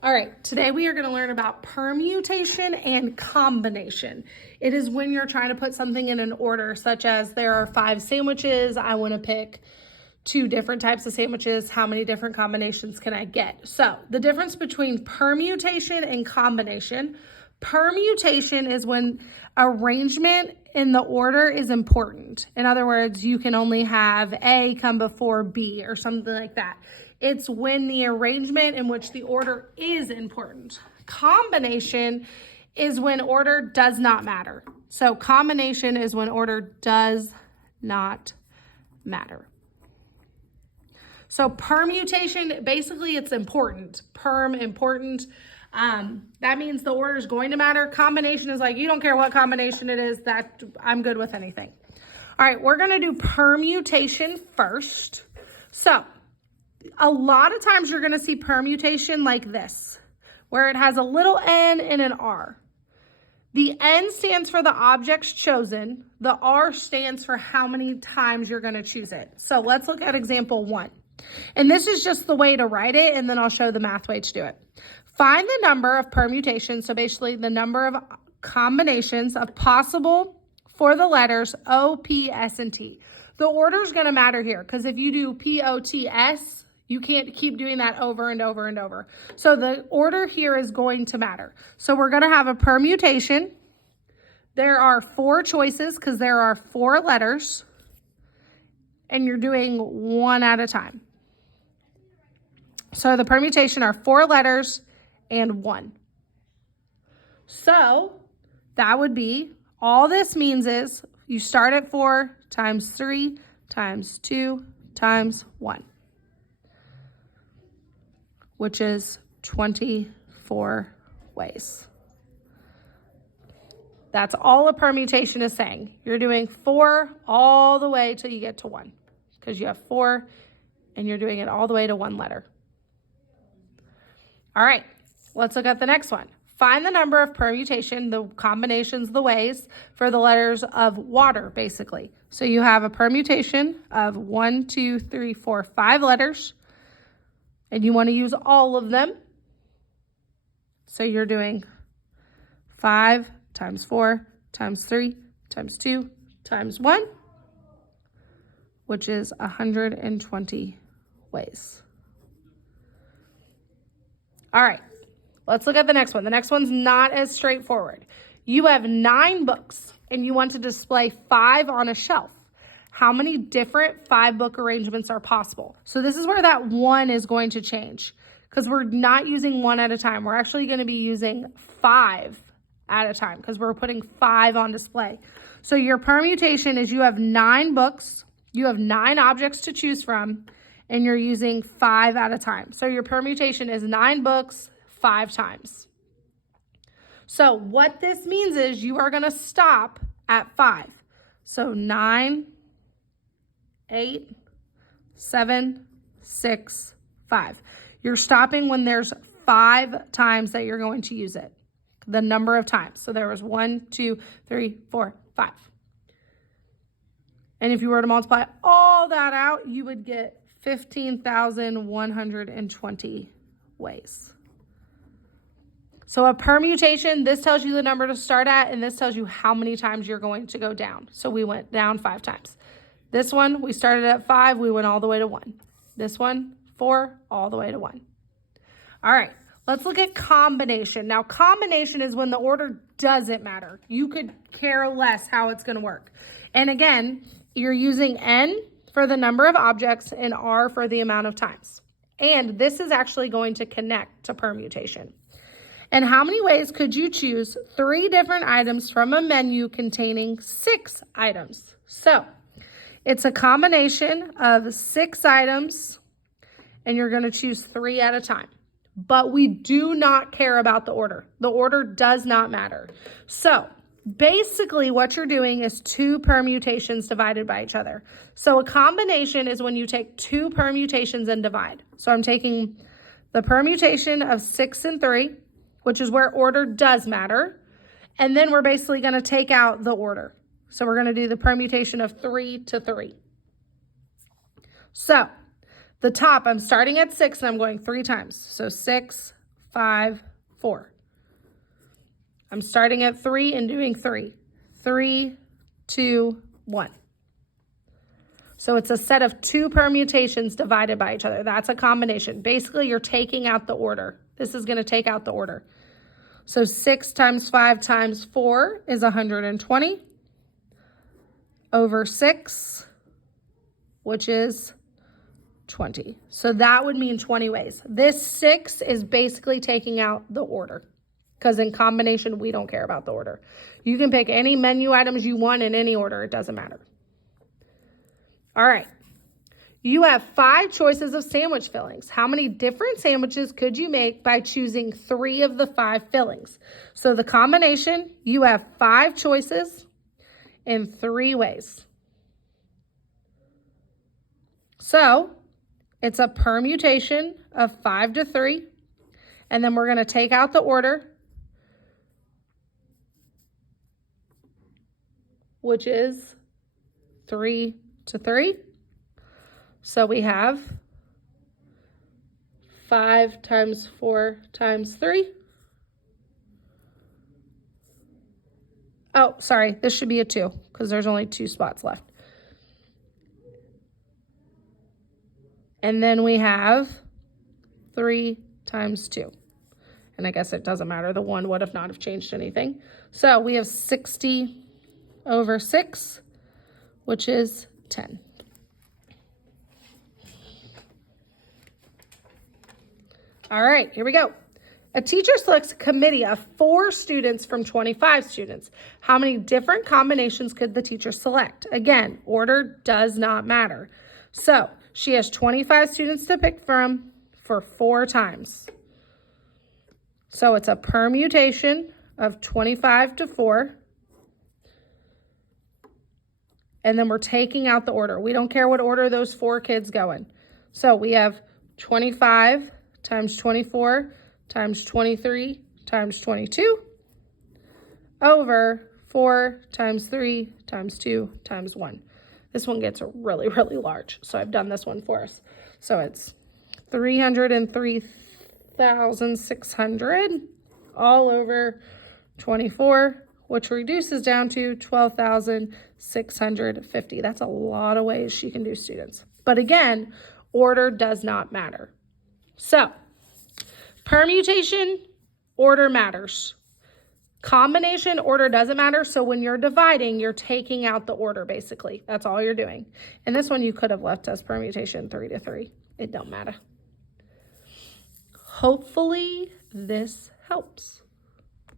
All right, today we are going to learn about permutation and combination. It is when you're trying to put something in an order, such as there are 5 sandwiches. I want to pick 2 different types of sandwiches. How many different combinations can I get? So the difference between permutation and combination. Permutation is when arrangement in the order is important. In other words, you can only have A come before B or something like that. It's when the arrangement in which the order is important. Combination is when order does not matter. So combination is when order does not matter. So permutation, basically it's important. Perm, important. That means the order is going to matter. Combination is like, you don't care what combination it is, that I'm good with anything. All right, we're going to do permutation first. So a lot of times you're going to see permutation like this, where it has a little n and an r. The n stands for the objects chosen. The r stands for how many times you're going to choose it. So let's look at example 1. And this is just the way to write it, and then I'll show the math way to do it. Find the number of permutations, so basically the number of combinations of possible for the letters O, P, S, and T. The order is going to matter here, because if you do P, O, T, S, you can't keep doing that over and over and over. So the order here is going to matter. So we're going to have a permutation. There are 4 choices because there are 4 letters, and you're doing one at a time. So the permutation are 4 letters and 1. So that would be, all this means is you start at 4 times 3 times 2 times 1, which is 24 ways. That's all a permutation is saying. You're doing 4 all the way till you get to 1, because you have 4 and you're doing it all the way to 1 letter. All right, let's look at the next one. Find the number of permutation, the combinations, the ways for the letters of water, basically. So you have a permutation of 1, 2, 3, 4, 5 letters, and you want to use all of them. So you're doing 5 times 4 times 3 times 2 times 1, which is 120 ways. All right, let's look at the next one. The next one's not as straightforward. You have 9 books and you want to display 5 on a shelf. How many different 5-book arrangements are possible? So this is where that 1 is going to change, because we're not using 1 at a time. We're actually going to be using 5 at a time, because we're putting 5 on display. So your permutation is you have 9 books, you have 9 objects to choose from, and you're using 5 at a time. So your permutation is 9 books, 5 times. So what this means is you are going to stop at 5. So 9, 8, 7, 6, 5. You're stopping when there's 5 times that you're going to use it. The number of times. So there was 1, 2, 3, 4, 5. And if you were to multiply all that out, you would get 15,120 ways. So a permutation, this tells you the number to start at, and this tells you how many times you're going to go down. So we went down 5 times. This one, we started at 5, we went all the way to 1. This one, 4, all the way to 1. All right, let's look at combination. Now, combination is when the order doesn't matter. You could care less how it's going to work. And again, you're using N for the number of objects and R for the amount of times. And this is actually going to connect to permutation. And how many ways could you choose 3 different items from a menu containing 6 items? So it's a combination of 6 items, and you're going to choose 3 at a time. But we do not care about the order. The order does not matter. So basically what you're doing is 2 permutations divided by each other. So a combination is when you take 2 permutations and divide. So I'm taking the permutation of 6 and 3, which is where order does matter. And then we're basically going to take out the order. So we're going to do the permutation of 3 to 3. So the top, I'm starting at 6 and I'm going 3 times. So 6, 5, 4. I'm starting at 3 and doing 3. 3, 2, 1. So it's a set of 2 permutations divided by each other. That's a combination. Basically, you're taking out the order. This is going to take out the order. So 6 times 5 times 4 is 120 over 6, which is 20. So that would mean 20 ways. This 6 is basically taking out the order, because in combination, we don't care about the order. You can pick any menu items you want in any order. It doesn't matter. All right. You have 5 choices of sandwich fillings. How many different sandwiches could you make by choosing 3 of the 5 fillings? So the combination, you have 5 choices in 3 ways. So it's a permutation of 5 to 3. And then we're going to take out the order, which is 3 to 3. So we have 5 times 4 times 3. Oh, sorry, this should be a 2 because there's only 2 spots left. And then we have 3 times 2. And I guess it doesn't matter. The 1 would have not have changed anything. So we have 60 over 6, which is 10. All right, here we go. A teacher selects a committee of 4 students from 25 students. How many different combinations could the teacher select? Again, order does not matter. So she has 25 students to pick from for 4 times. So it's a permutation of 25 to 4. And then we're taking out the order. We don't care what order those 4 kids go in. So we have 25 times 24 times 23 times 22 over 4 times 3 times 2 times 1. This one gets really, really large. So I've done this one for us. So it's 303,600 all over 24, which reduces down to 12,650. That's a lot of ways she can do students. But again, order does not matter. So permutation, order matters. Combination, order doesn't matter. So when you're dividing, you're taking out the order, basically. That's all you're doing. And this one you could have left as permutation 3 to 3. It don't matter. Hopefully this helps.